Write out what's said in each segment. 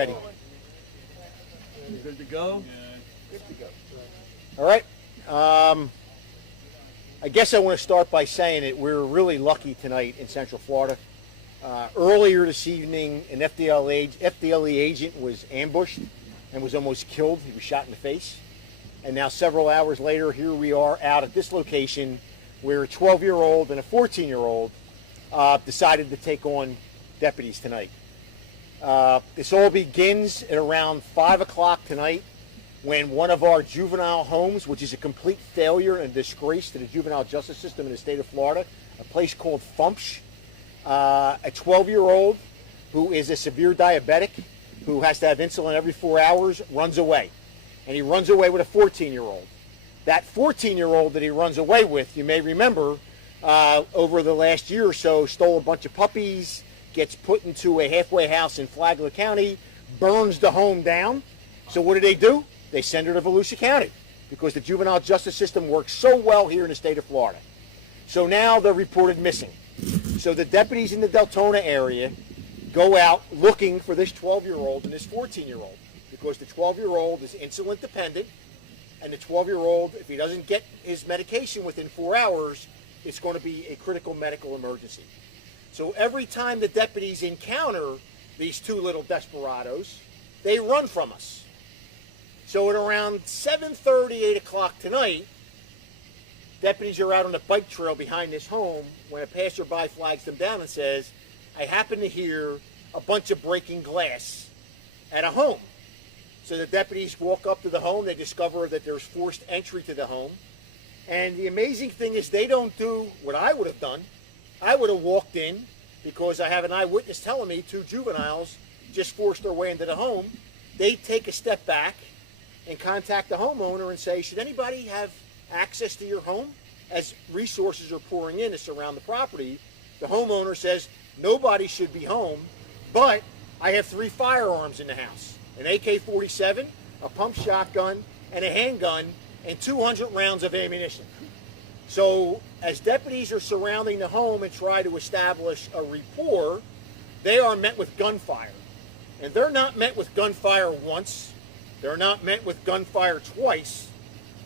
ready. You good to go? Good to go. All right. I guess I want to start by saying that we're really lucky tonight in Central Florida. Earlier this evening, an FDLE agent was ambushed and was almost killed. He was shot in the face. And now several hours later, here we are out at this location where a 12-year-old and a 14-year-old decided to take on deputies tonight. This all begins at around 5 o'clock tonight when one of our juvenile homes, which is a complete failure and disgrace to the juvenile justice system in the state of Florida, a place called Fumpsh, a 12-year-old who is a severe diabetic who has to have insulin every 4 hours, runs away. And he runs away with a 14-year-old. That 14-year-old that he runs away with, you may remember, over the last year or so, stole a bunch of puppies, gets put into a halfway house in Flagler County, burns the home down. So what do? They send her to Volusia County because the juvenile justice system works so well here in the state of Florida. So now they're reported missing. So the deputies in the Deltona area go out looking for this 12-year-old and this 14-year-old because the 12-year-old is insulin dependent, and the 12-year-old, if he doesn't get his medication within 4 hours, it's going to be a critical medical emergency. So every time the deputies encounter these two little desperados, they run from us. So at around 7:30, 8 o'clock tonight, deputies are out on the bike trail behind this home when a passerby flags them down and says, I happen to hear a bunch of breaking glass at a home. So the deputies walk up to the home. They discover that there's forced entry to the home. And the amazing thing is they don't do what I would have done. I would have walked in because I have an eyewitness telling me two juveniles just forced their way into the home. They take a step back and contact the homeowner and say, should anybody have access to your home? As resources are pouring in to surround the property, the homeowner says, nobody should be home, but I have 3 firearms in the house, an AK-47, a pump shotgun, and a handgun, and 200 rounds of ammunition. So as deputies are surrounding the home and try to establish a rapport, they are met with gunfire. And they're not met with gunfire once. They're not met with gunfire twice.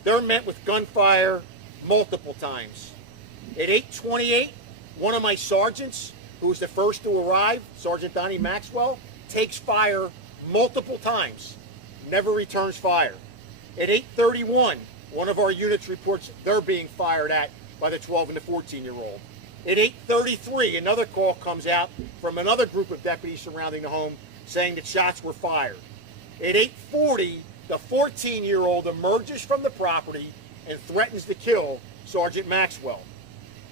They're met with gunfire multiple times. At 8:28, one of my sergeants, who was the first to arrive, Sergeant Donnie Maxwell, takes fire multiple times, never returns fire. At 8:31, one of our units reports they're being fired at by the 12 and the 14-year-old. At 8:33, another call comes out from another group of deputies surrounding the home saying that shots were fired. At 8:40, the 14-year-old emerges from the property and threatens to kill Sergeant Maxwell.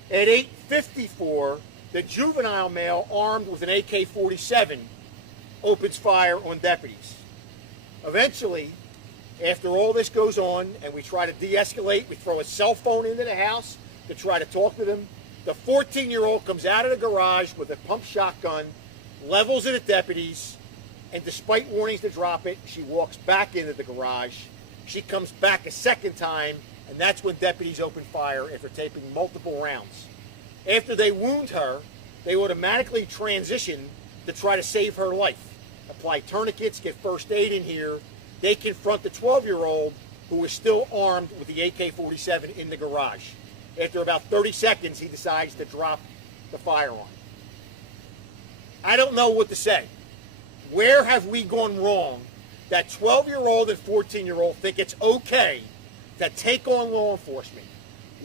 At 8:54, the juvenile male armed with an AK-47 opens fire on deputies. Eventually, after all this goes on and we try to de-escalate, we throw a cell phone into the house to try to talk to them, the 14-year-old comes out of the garage with a pump shotgun, levels it at deputies, and despite warnings to drop it, she walks back into the garage. She comes back a second time, and that's when deputies open fire after taking multiple rounds. After they wound her, they automatically transition to try to save her life. Apply tourniquets, get first aid in here. They confront the 12-year-old who is still armed with the AK-47 in the garage. After about 30 seconds, he decides to drop the firearm. I don't know what to say. Where have we gone wrong that 12-year-old and 14-year-old think it's okay to take on law enforcement?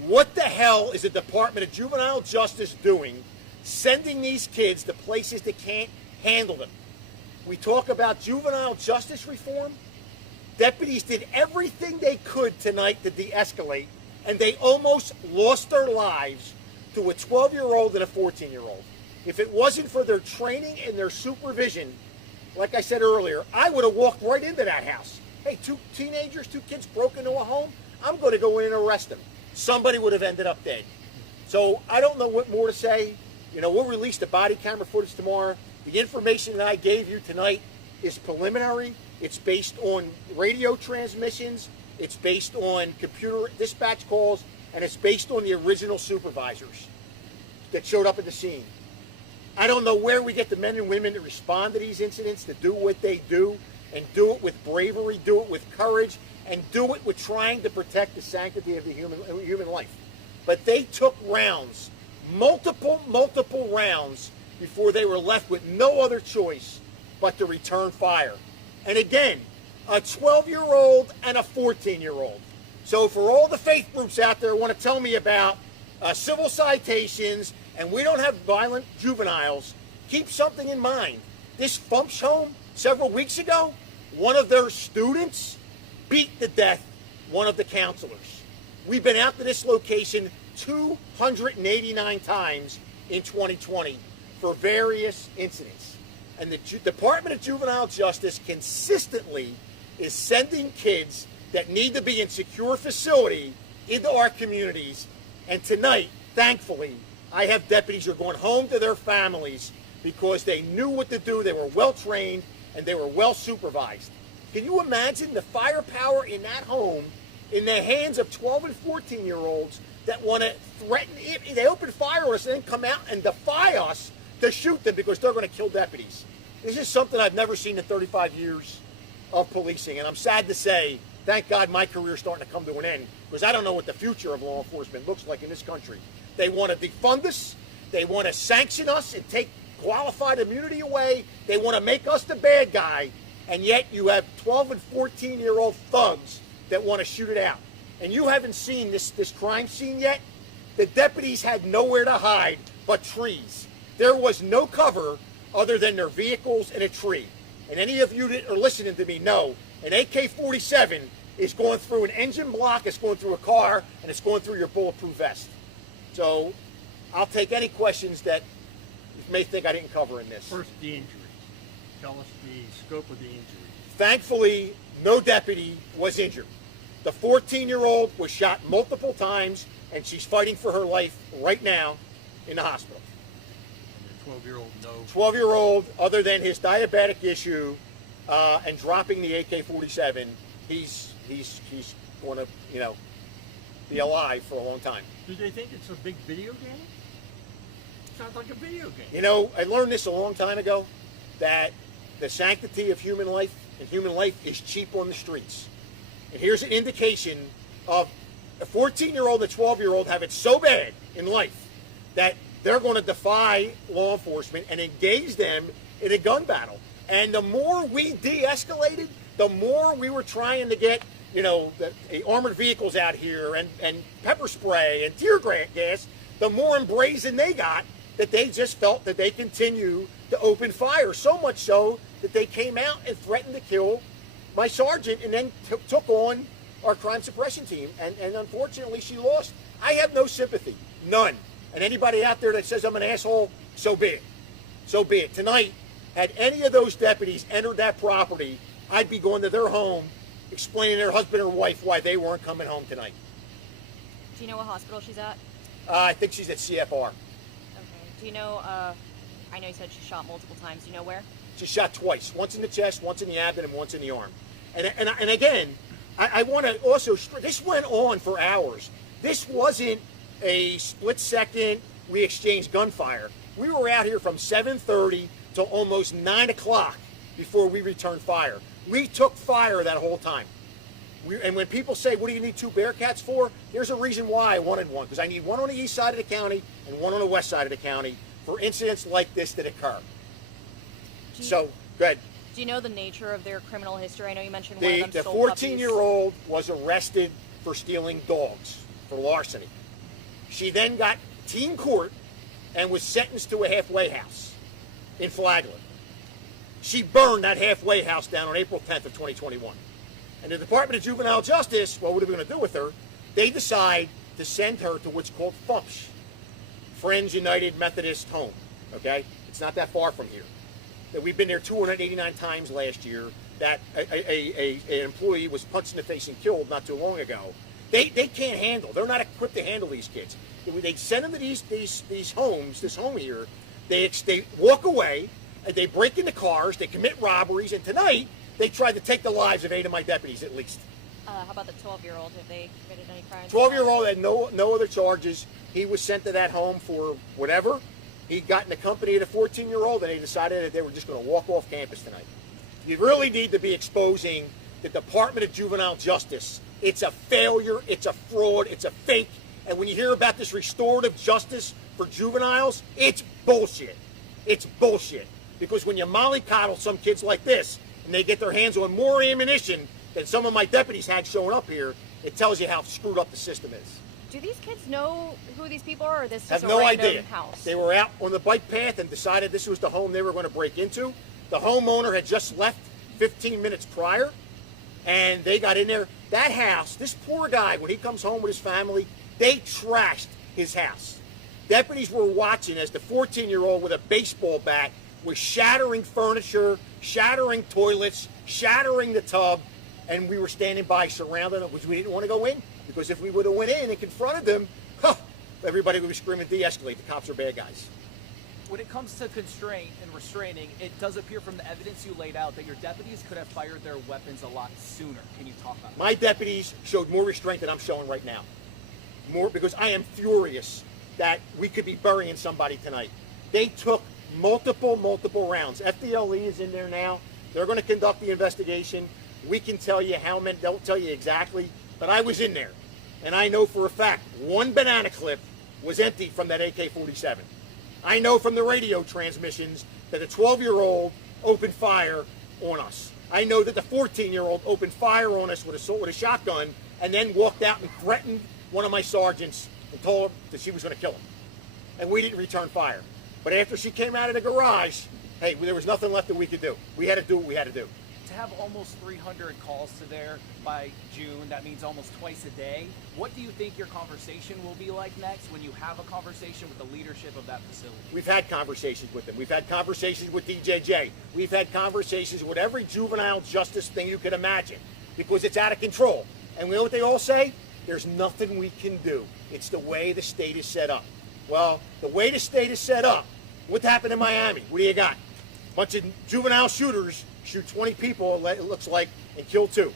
What the hell is the Department of Juvenile Justice doing sending these kids to places that can't handle them? We talk about juvenile justice reform. Deputies did everything they could tonight to de-escalate, and they almost lost their lives to a 12-year-old and a 14-year-old. If it wasn't for their training and their supervision, like I said earlier, I would have walked right into that house. Hey, 2 teenagers, 2 kids broke into a home, I'm going to go in and arrest them. Somebody would have ended up dead. So I don't know what more to say. You know, we'll release the body camera footage tomorrow. The information that I gave you tonight is preliminary. It's based on radio transmissions. It's based on computer dispatch calls. And it's based on the original supervisors that showed up at the scene. I don't know where we get the men and women to respond to these incidents, to do what they do, and do it with bravery, do it with courage, and do it with trying to protect the sanctity of the human life. But they took rounds, multiple rounds, before they were left with no other choice but to return fire. And again, a 12-year-old and a 14-year-old. So for all the faith groups out there who want to tell me about civil citations and we don't have violent juveniles, keep something in mind. This Fumps home, several weeks ago, one of their students beat to death one of the counselors. We've been out to this location 289 times in 2020 for various incidents. And the Department of Juvenile Justice consistently is sending kids that need to be in secure facility into our communities. And tonight, thankfully, I have deputies who are going home to their families because they knew what to do, they were well trained, and they were well supervised. Can you imagine the firepower in that home in the hands of 12 and 14-year-olds that want to threaten, if they open fire on us and then come out and defy us to shoot them because they're going to kill deputies? This is something I've never seen in 35 years of policing, and I'm sad to say, thank God my career is starting to come to an end, because I don't know what the future of law enforcement looks like in this country. They want to defund us, they want to sanction us and take qualified immunity away, they want to make us the bad guy, and yet you have 12 and 14-year-old thugs that want to shoot it out. And you haven't seen this crime scene yet. The deputies had nowhere to hide but trees. There was no cover other than their vehicles and a tree. And any of you that are listening to me know an AK-47 is going through an engine block, it's going through a car, and it's going through your bulletproof vest. So I'll take any questions that you may think I didn't cover in this. First, the injuries. Tell us the scope of the injuries. Thankfully, no deputy was injured. The 14-year-old was shot multiple times, and she's fighting for her life right now in the hospital. And the 12-year-old, no. 12-year-old, other than his diabetic issue and dropping the AK-47, he's going to, be alive for a long time. Do they think it's a big video game? Sounds like a video game. I learned this a long time ago, that the sanctity of human life and human life is cheap on the streets. And here's an indication of a 14-year-old and a 12-year-old have it so bad in life that they're going to defy law enforcement and engage them in a gun battle. And the more we de-escalated, the more we were trying to get, the armored vehicles out here and pepper spray and tear gas, the more embrazen they got, that they just felt that they continue to open fire. So much so that they came out and threatened to kill my sergeant and then took on our crime suppression team. And unfortunately, she lost. I have no sympathy. None. And anybody out there that says I'm an asshole, so be it. So be it. Tonight, had any of those deputies entered that property, I'd be going to their home, explaining to their husband or wife why they weren't coming home tonight. Do you know what hospital she's at? I think she's at CFR. Okay. Do you know, I know you said she shot multiple times. Do you know where? She shot twice. Once in the chest, once in the abdomen, and once in the arm. And again, I want to also, this went on for hours. This wasn't a split second, we exchanged gunfire. We were out here from 7:30 till almost 9 o'clock before we returned fire. We took fire that whole time. And when people say, what do you need 2 Bearcats for? There's a reason why I wanted one, because I need one on the east side of the county and one on the west side of the county for incidents like this that occur. So, go ahead. Do you know the nature of their criminal history? I know you mentioned one of them The stole 14-year-old was arrested for stealing dogs, for larceny. She then got teen court and was sentenced to a halfway house in Flagler. She burned that halfway house down on April 10th of 2021. And the Department of Juvenile Justice, what are we going to do with her? They decide to send her to what's called FUMPS, Friends United Methodist Home. Okay? It's not that far from here. That we've been there 289 times last year. That an employee was punched in the face and killed not too long ago. They can't handle. They're not equipped to handle these kids. They send them to these homes, this home here. They walk away and they break into cars. They commit robberies. And tonight they tried to take the lives of 8 of my deputies at least. How about the 12-year-old? Have they committed any crimes? 12-year-old had no other charges. He was sent to that home for whatever. He got in the company of the 14-year-old, and they decided that they were just going to walk off campus tonight. You really need to be exposing the Department of Juvenile Justice. It's a failure, it's a fraud, it's a fake. And when you hear about this restorative justice for juveniles, it's bullshit. It's bullshit. Because when you mollycoddle some kids like this, and they get their hands on more ammunition than some of my deputies had showing up here, it tells you how screwed up the system is. Do these kids know who these people are, or this is Have a no random idea. house? They were out on the bike path and decided this was the home they were going to break into. The homeowner had just left 15 minutes prior, and they got in there. That house, this poor guy, when he comes home with his family, they trashed his house. Deputies were watching as the 14-year-old with a baseball bat was shattering furniture, shattering toilets, shattering the tub, and we were standing by surrounding them, which we didn't want to go in, because if we would have went in and confronted them, everybody would be screaming, de-escalate, the cops are bad guys. When it comes to constraint and restraining, it does appear from the evidence you laid out that your deputies could have fired their weapons a lot sooner. Can you talk about that? My deputies showed more restraint than I'm showing right now. More, because I am furious that we could be burying somebody tonight. They took multiple rounds. FDLE is in there now. They're going to conduct the investigation. We can tell you how many, they'll tell you exactly, but I was in there. And I know for a fact one banana clip was empty from that AK-47. I know from the radio transmissions that a 12-year-old opened fire on us. I know that the 14-year-old opened fire on us with a shotgun and then walked out and threatened one of my sergeants and told him that she was going to kill him. And we didn't return fire. But after she came out of the garage, hey, there was nothing left that we could do. We had to do what we had to do. To have almost 300 calls to there by June, that means almost twice a day. What do you think your conversation will be like next when you have a conversation with the leadership of that facility? We've had conversations with them. We've had conversations with DJJ. We've had conversations with every juvenile justice thing you can imagine, because it's out of control. And you know what they all say? There's nothing we can do. It's the way the state is set up. Well, the way the state is set up, what happened in Miami? What do you got? Bunch of juvenile shooters shoot 20 people, it looks like, and kill 2.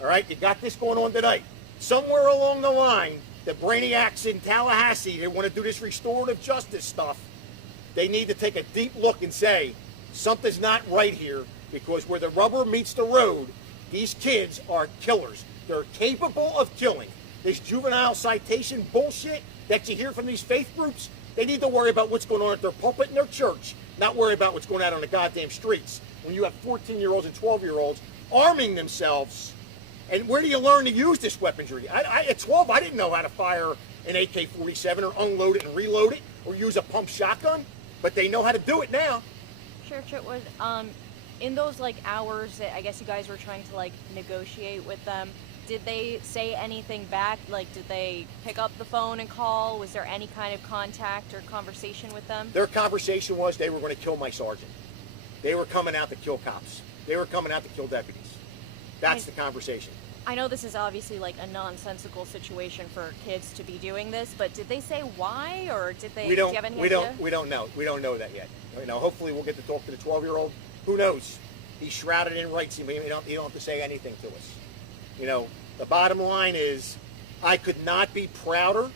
All right, you got this going on tonight. Somewhere along the line, the brainiacs in Tallahassee, they want to do this restorative justice stuff. They need to take a deep look and say, something's not right here, because where the rubber meets the road, these kids are killers. They're capable of killing. This juvenile citation bullshit that you hear from these faith groups, they need to worry about what's going on at their pulpit and their church, not worry about what's going on the goddamn streets. When you have 14-year-olds and 12-year-olds arming themselves, and where do you learn to use this weaponry? At 12, I didn't know how to fire an AK-47 or unload it and reload it or use a pump shotgun, but they know how to do it now. Sheriff Chitwood, in those hours that I guess you guys were trying to negotiate with them, did they say anything back? Did they pick up the phone and call? Was there any kind of contact or conversation with them? Their conversation was they were going to kill my sergeant. They were coming out to kill cops. They were coming out to kill deputies. That's the conversation. I know this is obviously a nonsensical situation for kids to be doing this, but did they say why, or did they? Do you have any idea? We don't know. We don't know that yet. Hopefully we'll get to talk to the 12-year-old. Who knows? He's shrouded in rights. You don't have to say anything to us. The bottom line is, I could not be prouder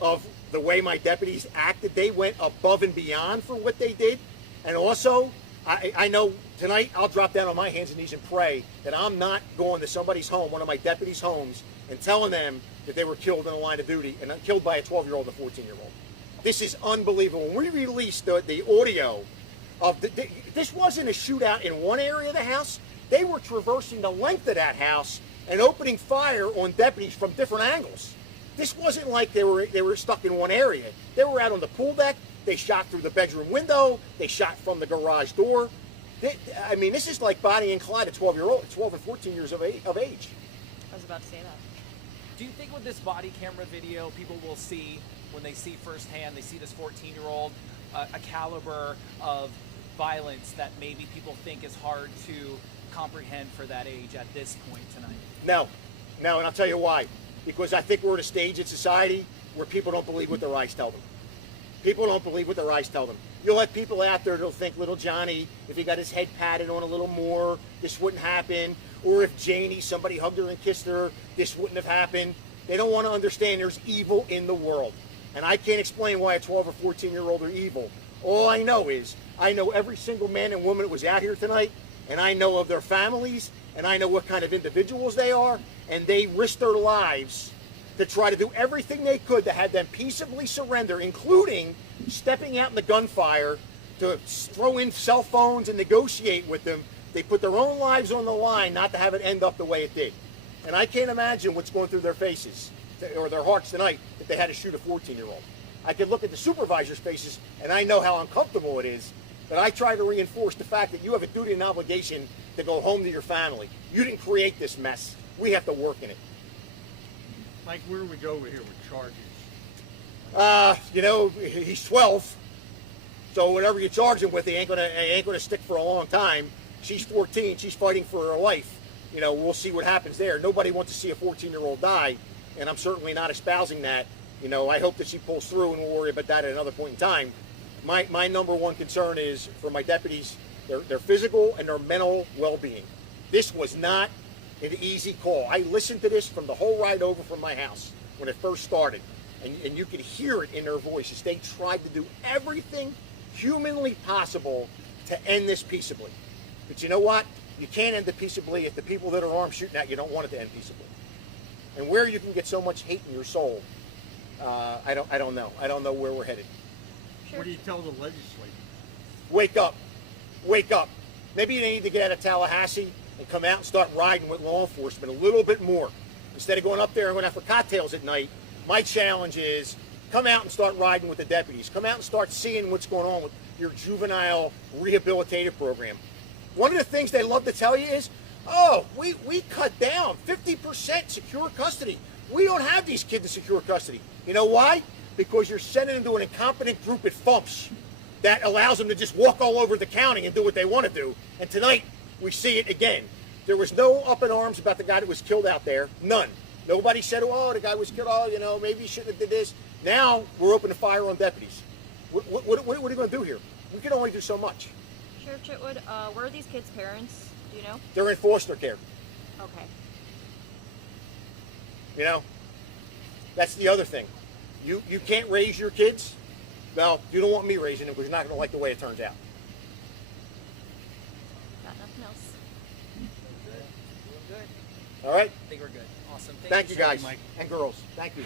of the way my deputies acted. They went above and beyond for what they did. And also, I know tonight I'll drop down on my hands and knees and pray that I'm not going to somebody's home, one of my deputies' homes, and telling them that they were killed in the line of duty and killed by a 12-year-old and a 14-year-old. This is unbelievable. When we released the audio of this wasn't a shootout in one area of the house. They were traversing the length of that house and opening fire on deputies from different angles. This wasn't like they were stuck in one area. They were out on the pool deck. They shot through the bedroom window. They shot from the garage door. This is like Bonnie and Clyde, a 12-year-old, 12 and 14 years of age. I was about to say that. Do you think with this body camera video, people will see, when they see firsthand, they see this 14-year-old, a caliber of violence that maybe people think is hard to comprehend for that age at this point tonight? No, and I'll tell you why. Because I think we're at a stage in society where people don't believe what their eyes tell them. People don't believe what their eyes tell them. You'll have people out there that'll think little Johnny, if he got his head patted on a little more, this wouldn't happen. Or if Janie, somebody hugged her and kissed her, this wouldn't have happened. They don't want to understand there's evil in the world. And I can't explain why a 12 or 14-year-old are evil. All I know is I know every single man and woman that was out here tonight, and I know of their families, and I know what kind of individuals they are, and they risked their lives to try to do everything they could to have them peaceably surrender, including stepping out in the gunfire to throw in cell phones and negotiate with them. They put their own lives on the line not to have it end up the way it did. And I can't imagine what's going through their faces or their hearts tonight if they had to shoot a 14-year-old. I could look at the supervisors' faces and I know how uncomfortable it is, but I try to reinforce the fact that you have a duty and obligation to go home to your family. You didn't create this mess. We have to work in it. Mike, where do we go over here with charges? You know, he's 12, so whatever you charge him with, he ain't gonna stick for a long time. She's 14, she's fighting for her life. You know, we'll see what happens there. Nobody wants to see a 14-year-old die, and I'm certainly not espousing that. You know, I hope that she pulls through, and we'll worry about that at another point in time. My number one concern is for my deputies, their physical and their mental well-being. This was not an easy call. I listened to this from the whole ride over from my house when it first started, and you could hear it in their voices. They tried to do everything humanly possible to end this peaceably. But you know what? You can't end it peaceably if the people that are armed shooting at you don't want it to end peaceably. And where you can get so much hate in your soul, I don't know. I don't know where we're headed. Sure. What do you tell the legislature? Wake up. Wake up. Maybe you need to get out of Tallahassee and come out and start riding with law enforcement a little bit more. Instead of going up there and going out for cocktails at night, my challenge is come out and start riding with the deputies. Come out and start seeing what's going on with your juvenile rehabilitative program. One of the things they love to tell you is, oh, we cut down 50% secure custody. We don't have these kids in secure custody. You know why? Because you're sending them to an incompetent group at FUMPS that allows them to just walk all over the county and do what they want to do. And tonight, we see it again. There was no up in arms about the guy that was killed out there. None. Nobody said, oh, the guy was killed. Oh, you know, maybe he shouldn't have did this. Now, we're opening fire on deputies. What are you going to do here? We can only do so much. Sheriff Chitwood, where are these kids' parents? Do you know? They're in foster care. Okay. You know, that's the other thing. You can't raise your kids. Well, you don't want me raising them because you're not going to like the way it turns out. Got nothing else. Doing good. All right? I think we're good. Awesome. Thank you, guys Mike. and girls. Thank you.